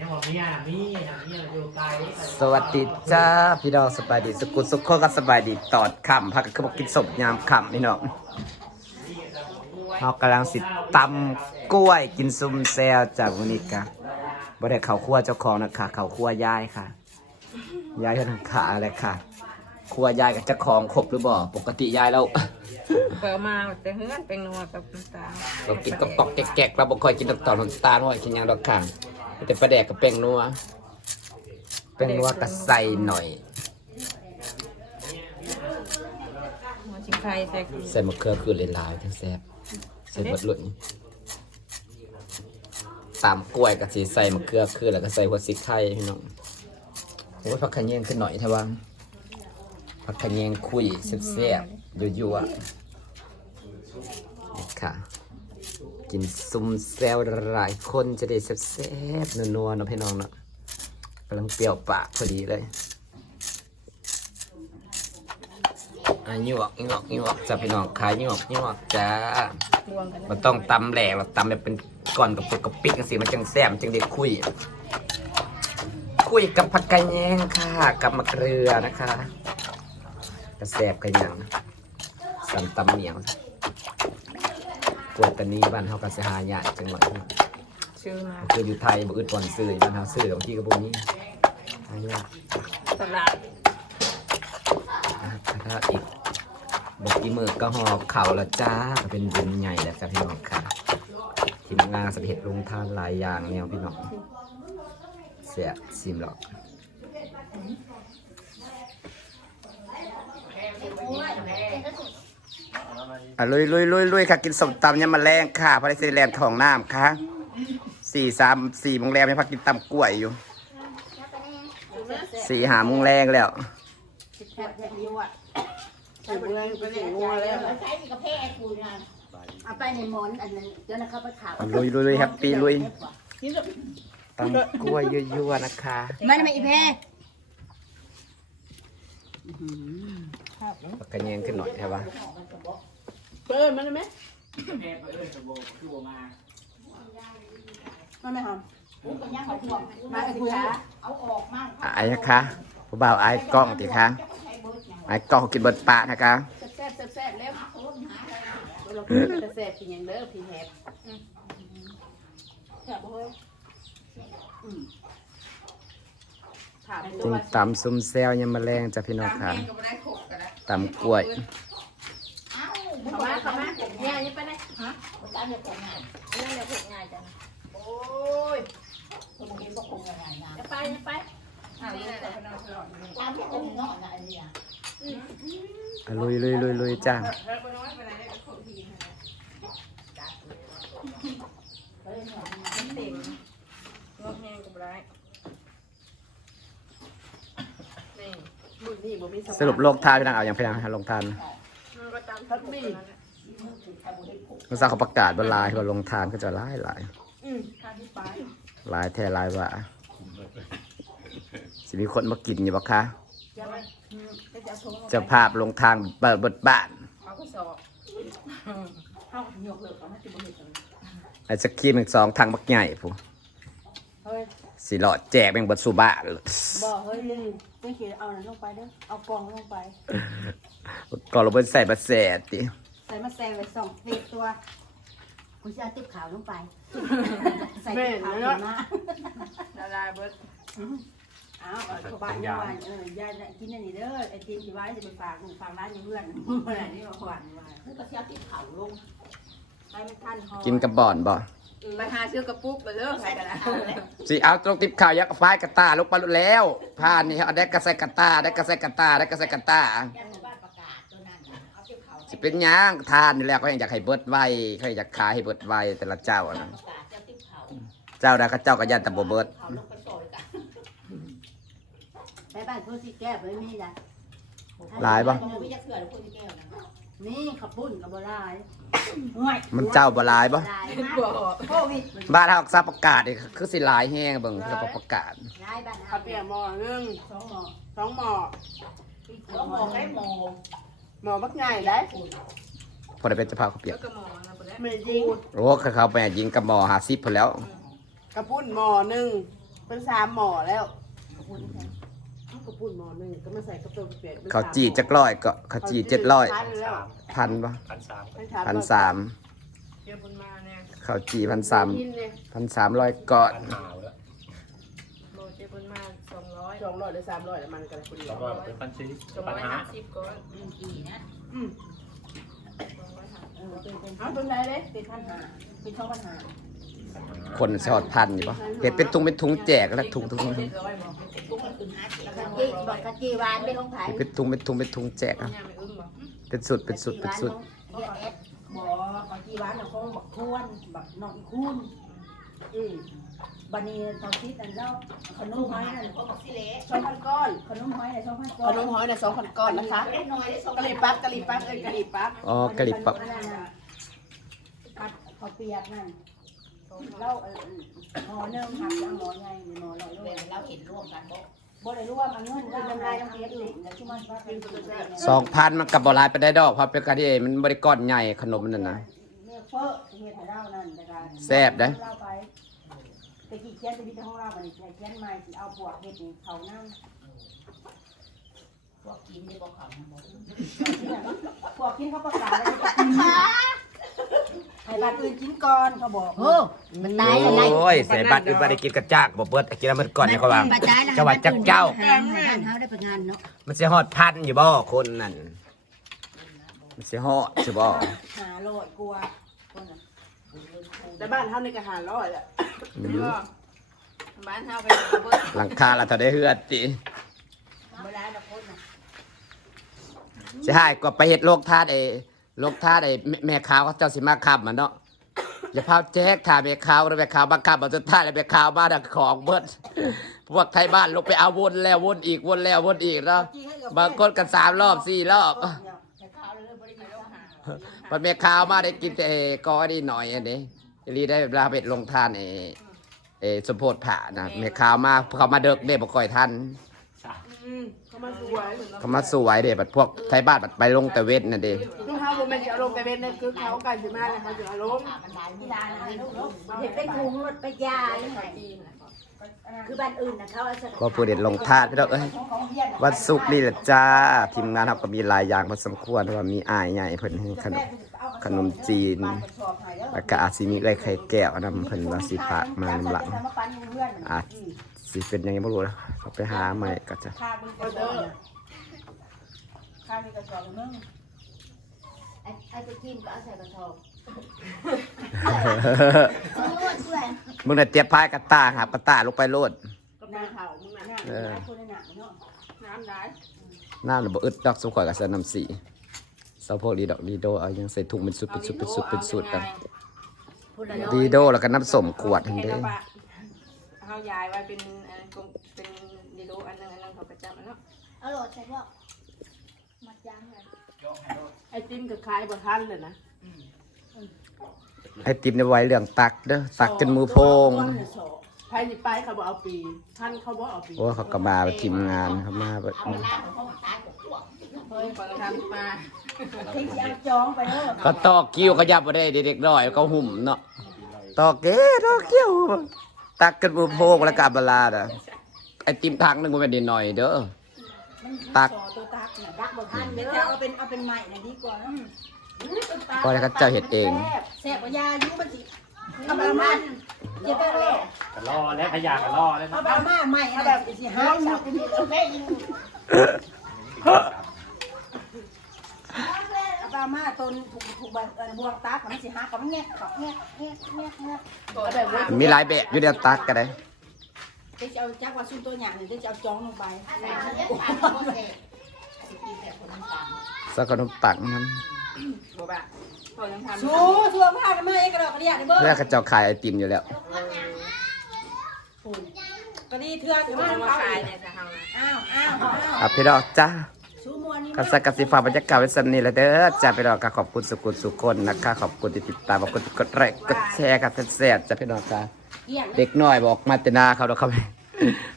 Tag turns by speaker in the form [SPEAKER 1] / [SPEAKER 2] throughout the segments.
[SPEAKER 1] ยังบอกเมียมีเมียอยู่ไกล
[SPEAKER 2] สวัสดีจ้าพี่น้องสบายดีสกุลสุขโคก็สบายดีตอดคำพักก็บอกกินศพยามคำพี่น้องเรากำลังสิตำกล้วยกินซุมแซวจากวันนี้กะบ่ได้เขาคั่วเจ้าของนะคะเขาคั่วยายค่ะยายเท่านั้นขาอะไรค่ะคั่วยายกับเจ้าของครบหรือบ่ปกติยายเรา
[SPEAKER 3] เปิดมาแต่เฮือนเป็นนัวกับน้ำตาล
[SPEAKER 2] เรากินกระปอกแกกๆเราบ่ค่อยกินน้ำตาลน้ำตาลห้อยกินหยังดอกค่ะ แต่ปลาแดกกับแป้งนัวแป้งนัวก็ใส่หน่อย
[SPEAKER 3] หัวชิงไข่ใส่คือ
[SPEAKER 2] ใส่มะเขือคือหลายๆทั้งแซ่บใส่บดหลุนตามกล้วยกับสีใส่มะเขือคือแล้วก็ใส่หัวสีไข่พี่น้องโอ้ยผักขะแยงขึ้นหน่อยเถอะวังผักขะแยงคุยแซ่บๆยั่วๆนี่ค่ะ กินซุ่มแซวหลายคนจะได้แซ่บๆนัวๆเนาะพี่น้องเนาะกำลังเปรี้ยวปากพอดีเลยอะหยวกหยวกหยวกจ้าพี่น้องขายหยวกหยวกจ้า
[SPEAKER 3] มกัน
[SPEAKER 2] มันต้องตำแหลกเราตำแบบเป็นก้อนกับปุกกับปิกกันสิมันจังแซ่บมันจังเด็ดคุย คุยกับผักกะแยงค่ะกับมะเขือนะคะกระแซบกันยังสันตำเหนียว กวดตอนนี้บ้านเฮากระสหายากจังหวัดนี้
[SPEAKER 3] ชื่อมา
[SPEAKER 2] คืออยู่ไทยบ่อึดบ่อนซื้อบ้านเฮาซื้อบางทีก็บ่มีหายาก
[SPEAKER 3] ตลาด
[SPEAKER 2] ถ้าอีกบอกอีมือก็หอบเข่าละจ้าเป็นบุญใหญ่แล้วจ้ะพี่น้องค่ะทีมงานสำเร็จลงทานหลายอย่างแนวพี่น้องเสียซิมหรอก อะลุยลุยลุยลุยค่ะ กินสมตำเนี่ยามมาแรงค่ะพระได้เซแลนของน้ำค่ะสี่สามสี่โมงแรงไม่พักกินตำกล้วยอยู่สี่หาโมงแรงแล้ว
[SPEAKER 3] ใส่เบืองก็เลี้ยงงัวแล้ว
[SPEAKER 4] ใช้กระเพาะกูนะเอาไปในหมอนอันนั้นเดี๋ยวนะครับไปถาม
[SPEAKER 2] อะลุยลุยลุยแฮปปี้ลุยตำกล้วยยั่วๆนะคะ
[SPEAKER 4] มันไม่อีแพ้
[SPEAKER 2] ปากกระเยงขึ้นหน่อยใช่ปะ
[SPEAKER 3] เปิดมันได้ไหม
[SPEAKER 1] แม่เอ้ยกระโบคือบ่มา
[SPEAKER 3] มันไม่หอม
[SPEAKER 4] กูก็ยังเอาห่วงมาไอ้ผู้เอาออกมั่ง
[SPEAKER 2] อายนะคะผู้บ่าวอายกล้องติคะอายกล้องกินเบดปะนะคะ
[SPEAKER 4] แซ่บแซ่บแซ่บแล้วเราจะแซ่บกินอย่างเด้อพี่แฮบแซ่บเฮ้ย
[SPEAKER 3] ถาม
[SPEAKER 2] จึงตำซุ่มแซวยังมาแรงจ้ะพี่น้องค่ะตำกล้วย
[SPEAKER 4] เอ้า
[SPEAKER 3] เข้ามาเข้ามาเนี่ยนี่ไปไหนฮะ
[SPEAKER 4] ตามเนี่ยคงง่าย
[SPEAKER 3] นั่นเนี่ยผูกง่ายจังโอ้ย
[SPEAKER 4] คนเห็นก็คงง่ายนะ
[SPEAKER 3] จะไปจะไปอ้าวนี่แหละพนังตลอด
[SPEAKER 4] ตามเนี่ยจะมีนอนนะไอ้เนี่ย
[SPEAKER 2] อะลุยลุยลุยลุยจ้า
[SPEAKER 3] แล้วก็น้อยไปไหนได้ก็ขอทีนะ
[SPEAKER 4] เฮ้ยเนี่ย
[SPEAKER 3] เต็มงอกแห้งกับไรนี่บุญนี่บ่มี
[SPEAKER 2] สรุปโลกทานพี่นางเอาอย่างพี่นางให้ลงทาน
[SPEAKER 3] มันก็ตามทัดมี
[SPEAKER 2] เมื่อสักเขาประกาศบนไลน์ว่าลงทานก็จะหลายหลาย
[SPEAKER 3] อืมทางที่ไป
[SPEAKER 2] หลายแท้หลายว่าสิมีคนมากินอยู่ปะคะ
[SPEAKER 3] จะไปก็จะโทร
[SPEAKER 2] เจะภาพลงทางเปิดบทบ้าน
[SPEAKER 3] เขาก็สอบเข้าหยกเหลือเขาไม่ติดบุหรี่
[SPEAKER 2] ไอ้สกรีมอีกสองทางบักใหญ่ผู้
[SPEAKER 3] เฮ้ย
[SPEAKER 2] สิหลอดแจกเป็นบทสุบ้าเลย
[SPEAKER 3] บอกเฮ้ยนี่ต้องขีดเอานั้นลงไปเด้อเอากล่องลงไป
[SPEAKER 2] ก่อนเราไปใส่บะแสดติ
[SPEAKER 4] ใส่มาแซ่ไว้สองสิบตัวกูจะเอาติ๊บขาวลงไป ใส่ติ๊บขาวลงมา
[SPEAKER 3] ละลายเบิด
[SPEAKER 4] เอาเอาเข้าบ้านเข้าบ้านเออยายกินอันนี้เด้อไอ้ทีมที่ไว้จะไปฝากลูกฝากร้านอยู่เพื่อนเมื่อไหร่นี่มาขวัญมาคือก็เสียติ๊บขาวลงไปไม่ทันหอ
[SPEAKER 2] กินกระบ่อนบ่
[SPEAKER 3] ไปหาซื้อกระปุกไปเด้อใครกันนะ
[SPEAKER 2] สิเอาตรงติบข่าวยักษ์ฟ้ายกระตาลูกปลาแล้วผ่านนี่เอาได้กระใส่กระตาได้กระใส่กระตาได้กระใส่กระตา สิเป็นหยังทานนี่แหละเขาอยากให้เบิดไว้เขาอยากขายให้เบิดไว้แต่ละเจ้านะ
[SPEAKER 4] เจ้าติ๊บขาว
[SPEAKER 2] เจ้าก็เจ้าก็ยันแต่บ่เบิด
[SPEAKER 4] ไปบ้านคุณสิแก้วไม่มีนะ
[SPEAKER 2] หลายบ่
[SPEAKER 4] ไม่จะเขื่อนคุณสิแก้วนะนี่ขับปุ้นกับบัวลาย
[SPEAKER 2] มันเจ้าบ่หลายบ่
[SPEAKER 4] ลายมาก
[SPEAKER 3] บอก
[SPEAKER 4] โควิด
[SPEAKER 2] บ้านเฮาซับประกาศนี่คือสิหลายแห้งเบิ่งคือประกาศ
[SPEAKER 4] ลายบ้าน
[SPEAKER 3] ข้าเปียหม้อหนึ่ง
[SPEAKER 4] สองหม้อ
[SPEAKER 3] สองหม้อ
[SPEAKER 4] สองหม้อให้หม้อ
[SPEAKER 3] หม้อบักใหญ่ได้
[SPEAKER 2] พอได้เป็นเจ้าภาพเขาวเปียก
[SPEAKER 3] แล้วก็หม้อนะเพื่อนไม่ยิง
[SPEAKER 2] โอ้เขาเขาไปยิงกับหมอ50พุ่นแล้ว
[SPEAKER 3] กระปุ้นหม้อหนึ่งเป็นสามหมอแล้วเอากระปุ่นหมอหนึ่งก็มาใส่กระปุกเปลี่ยน
[SPEAKER 2] เขาจีจักร้อยก็เขาจีเจ็ดร้อย
[SPEAKER 3] พันแล้ว
[SPEAKER 2] พันปะ
[SPEAKER 1] พันสาม
[SPEAKER 2] พันสาม
[SPEAKER 3] เกี่ยวบนมาเนี่ย
[SPEAKER 2] เขาจีพันสาม
[SPEAKER 3] กินเนี่ย
[SPEAKER 2] พันสามร้อยก่อน
[SPEAKER 1] พันหาวแล้ว
[SPEAKER 5] โบเจบนมา สองร้อย
[SPEAKER 3] สองร้อยหรือสามร้อยแล้วมันกันคนเดีย
[SPEAKER 1] แล้ววก็เป็นพันสี่
[SPEAKER 5] สอง
[SPEAKER 1] พัน
[SPEAKER 5] ร้อย
[SPEAKER 1] ห้า
[SPEAKER 5] ห้าสิบก้อน
[SPEAKER 4] กี่นะ
[SPEAKER 3] อืม
[SPEAKER 5] สองร้อยห้า
[SPEAKER 4] เออเป็นเป็น
[SPEAKER 3] เอาเป็นไรเลย
[SPEAKER 4] เป็นพันหาเป็นช่องปัญหา
[SPEAKER 2] คนสอดพันอยู่ปะเห็ดเป็นถุงเป็นถุงแจกแล้วถุงถุงถุง
[SPEAKER 5] เจ็ดร้อยบอก
[SPEAKER 4] ตุ้งอื่นหาแล้วก็จีบอกกะจีวานเป็นของขาย
[SPEAKER 2] เป็นถุงเป็นถุงเป็นถุงแจกอะ
[SPEAKER 5] ยังไม่อึ้งบอก
[SPEAKER 2] เป็นสุดเป็นสุดเป็นสุด
[SPEAKER 4] เรียกเอสบอกกะจีวานน่ะคงบักทวนบักน้องอีคูนอืม บันนี้ตอนคิดอันเล่าขนมหอยนั่น
[SPEAKER 3] สองพันก้อน
[SPEAKER 4] ขนมหอยน่ะช่องพัน
[SPEAKER 3] ขนมหอยเนี่ยสองพันก้อนนะคะกะหรี่ปั๊บกะหรี่ปั๊บเอ้ยกะหรี่ปั๊บ
[SPEAKER 2] อ๋อกะหรี่ปั๊บ
[SPEAKER 4] ผัดข้าวเปียกนั่นเล่าเออหมอเนิ่มหักยังหมอไงหมอลอยด้วย
[SPEAKER 6] เราเห็นร่วมกันบ่
[SPEAKER 4] บ่ได้รู้ว่ามันเงินได้ยังไงต้องเก็บอีกแต่ที่มันว่าเป็นตัวแทน
[SPEAKER 2] สองพันมันกับบอลายไปได้ดอกเพราะเป็นกะที่มันบริก้อนใหญ่ขนมนั่นนะ
[SPEAKER 4] เนี่ยเฟ้อเฮ็ดให้เรานั่นแต่การ
[SPEAKER 2] แซ่บเด้อ
[SPEAKER 4] เราไป ตะกี้เขียนไปที่ห้องเราบัดนี้เขียนใหม่สิเอาพวกเฮ็ดนี่เขานั่ง
[SPEAKER 6] พวกกินได้บ่เขาบ่
[SPEAKER 4] พวกกินเขาประกาศแล้วจะกินให้บัดอื่นกินก่อนเขาบอก
[SPEAKER 6] โอ้มันตายอะไร
[SPEAKER 2] โอ้ยใส่บัตรอื่นบัตรกินกระจากบ่เบิดกินแล้วมันก่อนเนี่ยเขาว่าจังหวัดจักเจ้า
[SPEAKER 6] บ้านเฮาได้ไปงานเนาะ
[SPEAKER 2] มันสิฮอดพันอยู่บ่คนนั่นมันสิฮอดสิบ่
[SPEAKER 4] หาโลดกลัวคนน่ะ
[SPEAKER 3] แต่บ้านเท่านี้ก็หาร้อยแหละ
[SPEAKER 2] อืม
[SPEAKER 5] บ้านเฮาไปเบิร์
[SPEAKER 2] หลังคาละเท่าได้เฮือดจิ
[SPEAKER 4] บ่ได้ดอกคนน่ะ
[SPEAKER 2] สิให้ก็ไปเฮ็ดโลกธาตุไอ้โลกธาตุไอ้แม่แม่ขาวเขาเจ้าสิมาขับมันเนาะอย่าพาแจ๊กถ่าแม่ขาวแล้วแม่ขาวบังคับเอาสุดท้ายแล้วแม่ขาวมาดักของเบิดพวกไทยบ้านลงไปเอาวนแล้ววนอีกวนแล้ววนอีกเนาะบางคนกันสามรอบสี่รอบมันเมียข้าวมาได้กินแต่กอนี่หน่อยอันนี้ รีได้เวลาเป็ดลงทานเอเอสมโพธิผ่านะเมียข้าวมาเขามาเดิกเด็บ่ค่อยทัน
[SPEAKER 3] อืมเขามาสวย
[SPEAKER 2] เขามาสวยเด็บัดพวกไทยบ้านบัดไปลงแต่เวทน่ะเด้
[SPEAKER 3] ลูกค้าโรแมนจะอารมณ์ไปเว้นเนี่ยคือเขาไก่สิมาเนี่ยเขาจะอารมณ์
[SPEAKER 6] มันหลาย
[SPEAKER 4] กีฬานะลูกเนาะเห็นเป็นถุงรถไปยาเลยค่ะคือบ้านอื่นนะเขาเอาใส่
[SPEAKER 2] ว่าผู้เด็ดลงทานพี่น้องเอ้ย
[SPEAKER 4] ของของเฮียน่ะ
[SPEAKER 2] วันศุกร์นี่แหละจ้าทีมงานเราก็มีหลายอย่างพอสมควรเพราะว่ามีอ้ายใหญ่เพิ่นให้ขนม ขนมจีนแล้วก็อาจสิมีเอ้อยไข่แก้วนำเพิ่นว่าสิพากมานำหลัง อาจสิเป็นยังไงบ่รู้นะเขาไปหาใหม่ก็จะ
[SPEAKER 4] ข้าวมึงกระสอบน่ะข้าวมีกระสอบมึง
[SPEAKER 6] ไอ้ไอ้ไปกินก็เอาใส่กระสอบ
[SPEAKER 2] มึงน่ะเตรียมพายกระตาหาบกระตาลงไปโลด
[SPEAKER 3] ก็ไปเผามึงนะ
[SPEAKER 4] น่ะ
[SPEAKER 2] เออ
[SPEAKER 4] หลายคนในหนังเนาะ
[SPEAKER 3] น้ำได้
[SPEAKER 2] น้ำน่ะบ่อึดดอกสุข่อยก็ใส่น้ำสี เซาโพกดีดอกดีโดเอายังใส่ถุงเป็นสุดเป็นสุดเป็นสุดเป็นสุดกัน
[SPEAKER 6] พูดละ
[SPEAKER 2] ดีโดแล้วก็น้ำส้มขวดหั่นเด้
[SPEAKER 5] เฮายายไว้เป็นเอ่อกลมเป็นดีโดอันนึงอันนึงเขาประจำเนาะ
[SPEAKER 6] เอาโหลดใส่พวกมัดยางเลย
[SPEAKER 3] ไอติมกับคล้ายบ่ทันเลยนะ
[SPEAKER 2] ให้ติมในไว้เรื่องตักเด้อตักจนมือโพง
[SPEAKER 3] ภายในไปเขาบอกเอาปีท่านเขาบอกเอาปี
[SPEAKER 2] โอ้เขาก็มาทีมงานเขามาแบบ
[SPEAKER 6] เอาเวลาของพวกตายของพวก
[SPEAKER 5] เฮ้ยก่อนทำมา
[SPEAKER 4] ทิ้งสิเอาจองไปเด้อ
[SPEAKER 2] ก็ตอกกิ้วก็ยับบ่ได้เด็กๆน้อยก็หุ่มเนาะตอกเก้ตอกกิ้วตักกันมือโพงแล้วก็อับบลาดอะไอติมถังหนึงบ่แม่นนิดหน่อยเด้อ
[SPEAKER 4] มัน
[SPEAKER 2] ตัก
[SPEAKER 4] สอตัวตักน่ะตักบ่ทันเด้อเอาเป็นเอาเป็นใหม่น่ะดีกว่านะ
[SPEAKER 2] พอแล้วก็เจ้าเฮ็ดเอง
[SPEAKER 4] แซ่บแซ่บกว่ายาอยู่มันสิเอาไปเอามาเจ็บไปเลย
[SPEAKER 1] กันล่อแล้วพยากันล่อแล้ว
[SPEAKER 4] เอาไปเอามาใหม่เอาแบบสิหายสับเอาไปเอามาต้นผูกผูกใบเอ่อบวงตาของมันสิหากับมันแงะกับแงะแงะแงะแงะ
[SPEAKER 3] เอาแบบว่า
[SPEAKER 2] มีหลายแบบอยู่เดียวตักก็ได้
[SPEAKER 4] เดี๋ยวจะเอาจักว่าซุ่มตัวอย่างนี่เดี๋ยวจะเอาจ้องลงไป
[SPEAKER 6] ใส่เยอะผ่านก็เสร็จกินแต่คนน้ำตาล
[SPEAKER 2] สักขนมปังมัน
[SPEAKER 5] บ่บ่าพอยังทำ
[SPEAKER 4] ชูชัวผ้ากันมาเองกระดอกกระเดียดเบ้อ
[SPEAKER 2] แล้วก็เจ้าขายไอติมอยู่แล้ว
[SPEAKER 4] กระดีเถื่อน
[SPEAKER 5] คือ
[SPEAKER 4] มา
[SPEAKER 5] มา
[SPEAKER 4] ทำ
[SPEAKER 5] มา
[SPEAKER 4] เขา
[SPEAKER 5] ขายเนี่ยจะเฮานะ
[SPEAKER 4] อ้าวอ้าวอ้าว
[SPEAKER 2] อะพี่ดอกจ้า
[SPEAKER 4] ชูมวนนี่
[SPEAKER 2] ก็สักกสิฟ้าบรรยากาศไว้สำนีแหละเด้อจ้าพี่ดอกค่ะขอบคุณสุกุลสุคนนะคะ ขอบคุณที่ติดตามขอบคุณที่กดไลค์กดแชร์กันแซ่บๆจ้าพี่ดอกค่ะ
[SPEAKER 4] เด็
[SPEAKER 2] กน้อยบอกมาแต่นาเขาดอกครับ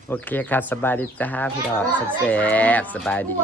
[SPEAKER 2] โอเคครับสบายดีจ้าพี่ดอกแซ่บๆสบายดี